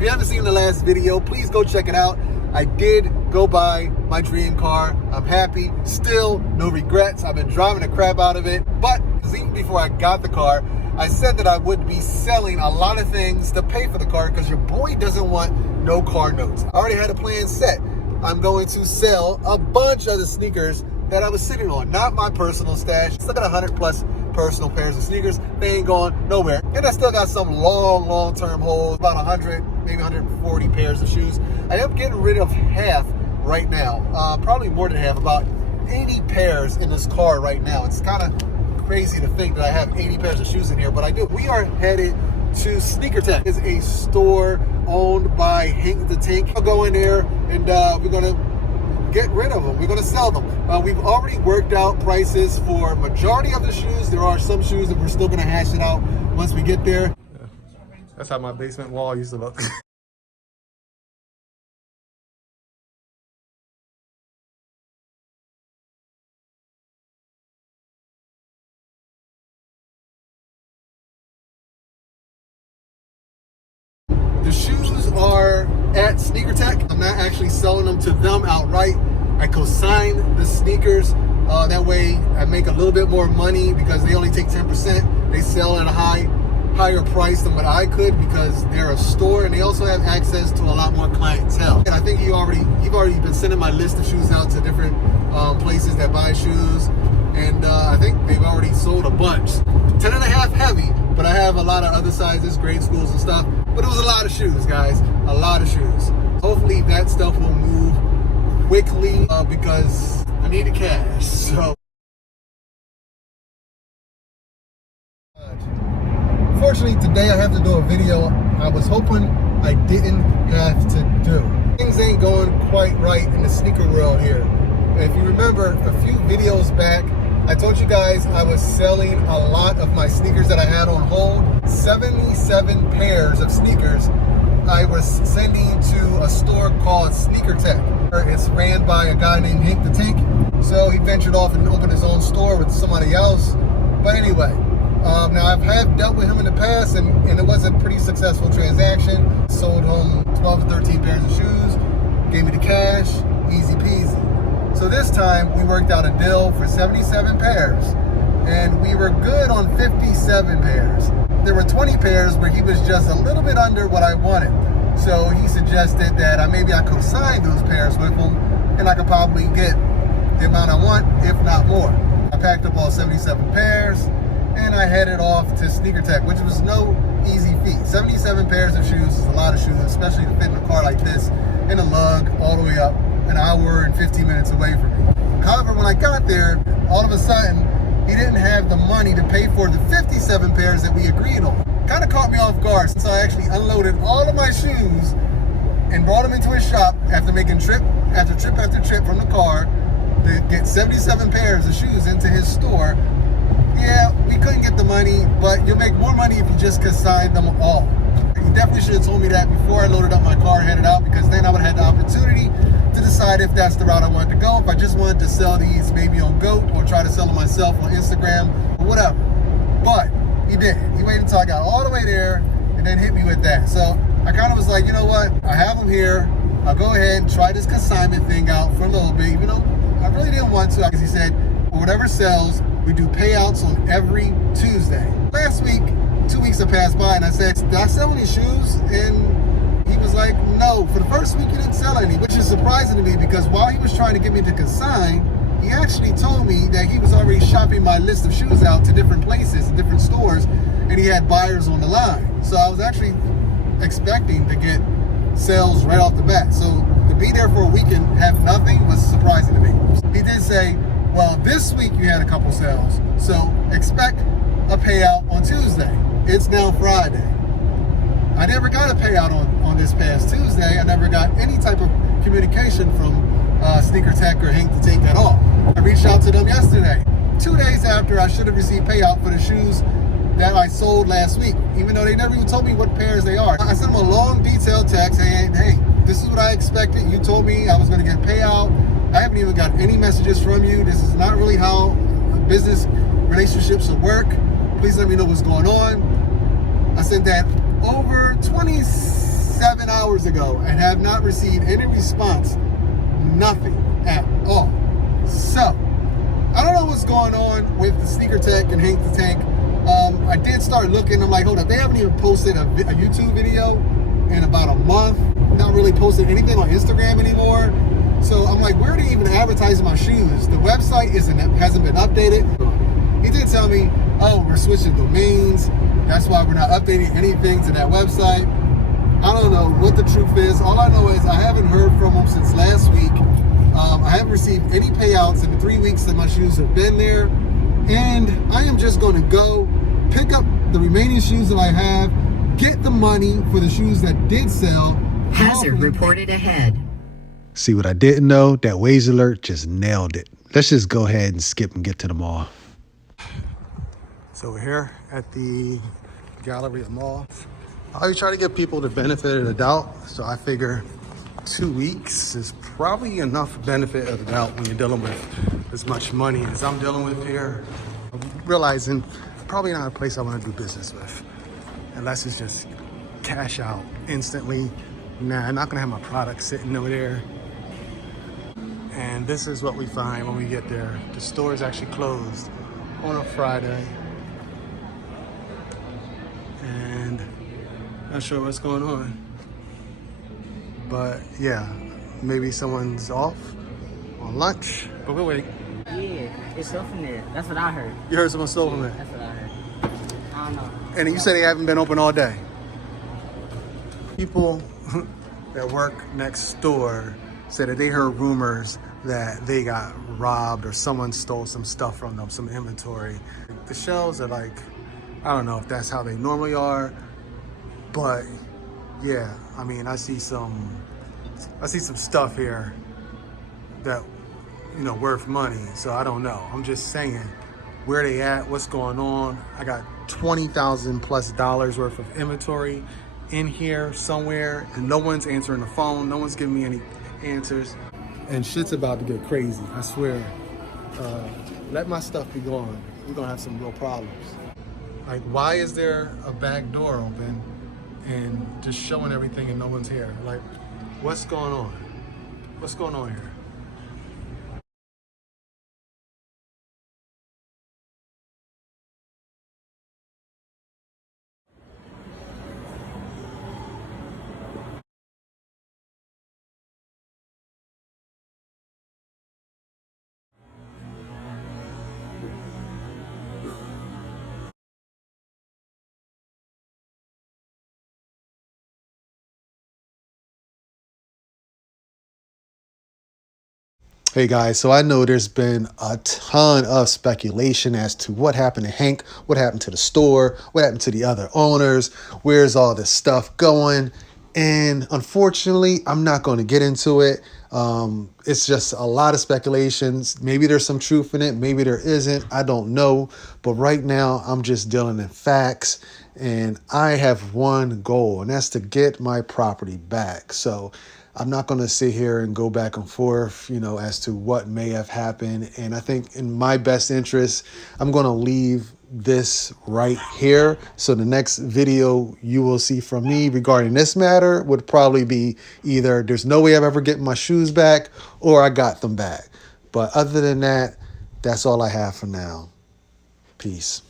If you haven't seen the last video, please go check it out. I did go buy my dream car. I'm happy. Still, no regrets. I've been driving the crap out of it. But even before I got the car, I said that I would be selling a lot of things to pay for the car because your boy doesn't want no car notes. I already had a plan set. I'm going to sell a bunch of the sneakers that I was sitting on, not my personal stash. Still got 100 plus personal pairs of sneakers. They ain't going nowhere. And I still got some long-term holds, about 100, maybe 140 pairs of shoes. I am getting rid of half right now, probably more than half, about 80 pairs in this car right now. It's kind of crazy to think that I have 80 pairs of shoes in here, but I do. We are headed to Sneaker Tech. It's a store owned by Hank the Tank. I'll go in there and we're gonna get rid of them. We're gonna sell them. We've already worked out prices for majority of the shoes. There are some shoes that we're still gonna hash it out once we get there. Yeah. That's how my basement wall used to look. The shoes are at Sneaker Tech. I'm not actually selling them to them outright. I consign the sneakers. That way I make a little bit more money because they only take 10%. They sell at a higher price than what I could because they're a store and they also have access to a lot more clientele. And I think you've already been sending my list of shoes out to different places that buy shoes. And I think they've already sold a bunch. 10.5 heavy, but I have a lot of other sizes, grade schools and stuff. But it was a lot of shoes, guys. A lot of shoes. Hopefully that stuff will move quickly because I need the cash. So, fortunately today I have to do a video I was hoping I didn't have to do. Things ain't going quite right in the sneaker world here. If you remember a few videos back, I told you guys I was selling a lot of my sneakers that I had on hold. 77 pairs of sneakers I was sending to a store called Sneaker Tech. It's ran by a guy named Hank the Tank. So he ventured off and opened his own store with somebody else. But anyway, now I've dealt with him in the past and it was a pretty successful transaction. Sold him 12 to 13 pairs of shoes, gave me the cash, easy peasy. So this time we worked out a deal for 77 pairs and we were good on 57 pairs. There were 20 pairs where he was just a little bit under what I wanted. So he suggested that maybe I could sign those pairs with him and I could probably get the amount I want, if not more. I packed up all 77 pairs and I headed off to Sneaker Tech, which was no easy feat. 77 pairs of shoes is a lot of shoes, especially to fit in a car like this, in a lug, all the way up, an hour and 15 minutes away from me. However, when I got there, all of a sudden, he didn't have the money to pay for the 57 pairs that we agreed on. Kind of caught me off guard since I actually unloaded all of my shoes and brought them into his shop after making trip after trip after trip from the car to get 77 pairs of shoes into his store. Yeah, we couldn't get the money, but you'll make more money if you just consign them all. You definitely should have told me that before I loaded up my car and headed out, because then I would have had the opportunity to decide if that's the route I wanted to go. If I just wanted to sell these maybe on GOAT or try to sell them myself on Instagram or whatever. But he didn't. He waited until I got all the way there and then hit me with that. So I kind of was like, you know what? I have them here. I'll go ahead and try this consignment thing out for a little bit, even though I really didn't want to. Because he said, whatever sells, we do payouts on every Tuesday. Last week, 2 weeks have passed by and I said, did I sell any shoes? And he was like, no, for the first week you didn't sell any, which is surprising to me because while he was trying to get me to consign, he actually told me that he was already shopping my list of shoes out to different places, different stores, and he had buyers on the line. So I was actually expecting to get sales right off the bat. So to be there for a week and have nothing was surprising to me. He did say, well, this week you had a couple sales, so expect a payout on Tuesday. It's now Friday. I never got a payout on this past Tuesday. I never got any type of communication from Sneaker Tech or Hank the Tank at all. I reached out to them yesterday, 2 days after I should have received payout for the shoes that I sold last week, even though they never even told me what pairs they are. I sent them a long detailed text saying, hey, this is what I expected. You told me I was going to get payout. I haven't even got any messages from you. This is not really how business relationships will work. Please let me know what's going on. I sent that over 26 7 hours ago and have not received any response. Nothing at all. So, I don't know what's going on with the Sneaker Tech and Hank the Tank. I did start looking. I'm like, hold up, they haven't even posted a YouTube video in about a month. Not really posted anything on Instagram anymore. So I'm like, where are they even advertising my shoes? The website hasn't been updated. He did tell me, oh, we're switching domains. That's why we're not updating anything to that website. I don't know what the truth is. All I know is I haven't heard from them since last week. I haven't received any payouts in the 3 weeks that my shoes have been there. And I am just going to go pick up the remaining shoes that I have, get the money for the shoes that did sell. Hazard reported ahead. See what I didn't know? That Waze alert just nailed it. Let's just go ahead and skip and get to the mall. So we're here at the Galleria Mall. I always try to give people the benefit of the doubt. So I figure 2 weeks is probably enough benefit of the doubt when you're dealing with as much money as I'm dealing with here. I'm realizing probably not a place I want to do business with. Unless it's just cash out instantly. Nah, I'm not gonna have my product sitting over there. And this is what we find when we get there. The store is actually closed on a Friday. And not sure what's going on. But yeah, maybe someone's off on lunch, but we'll wait. Yeah, it's stole from there. That's what I heard. You heard someone stole from there? That's what I heard. I don't know. And you said they haven't been open all day. People that work next door said that they heard rumors that they got robbed or someone stole some stuff from them, some inventory. The shelves are like, I don't know if that's how they normally are, but yeah, I mean, I see some stuff here that, you know, worth money. So I don't know. I'm just saying where they at, what's going on. I got $20,000+ worth of inventory in here somewhere, and no one's answering the phone. No one's giving me any answers. And shit's about to get crazy, I swear. Let my stuff be gone. We're gonna have some real problems. Like, why is there a back door open and just showing everything and no one's here? Like, what's going on? What's going on here? Hey guys, so I know there's been a ton of speculation as to what happened to Hank, what happened to the store, what happened to the other owners, where's all this stuff going? And unfortunately, I'm not going to get into it. It's just a lot of speculations. Maybe there's some truth in it, maybe there isn't. I don't know. But right now, I'm just dealing in facts. And I have one goal, and that's to get my property back. So I'm not going to sit here and go back and forth, as to what may have happened. And I think in my best interest, I'm going to leave this right here. So the next video you will see from me regarding this matter would probably be either there's no way I'm ever getting my shoes back or I got them back. But other than that, that's all I have for now. Peace.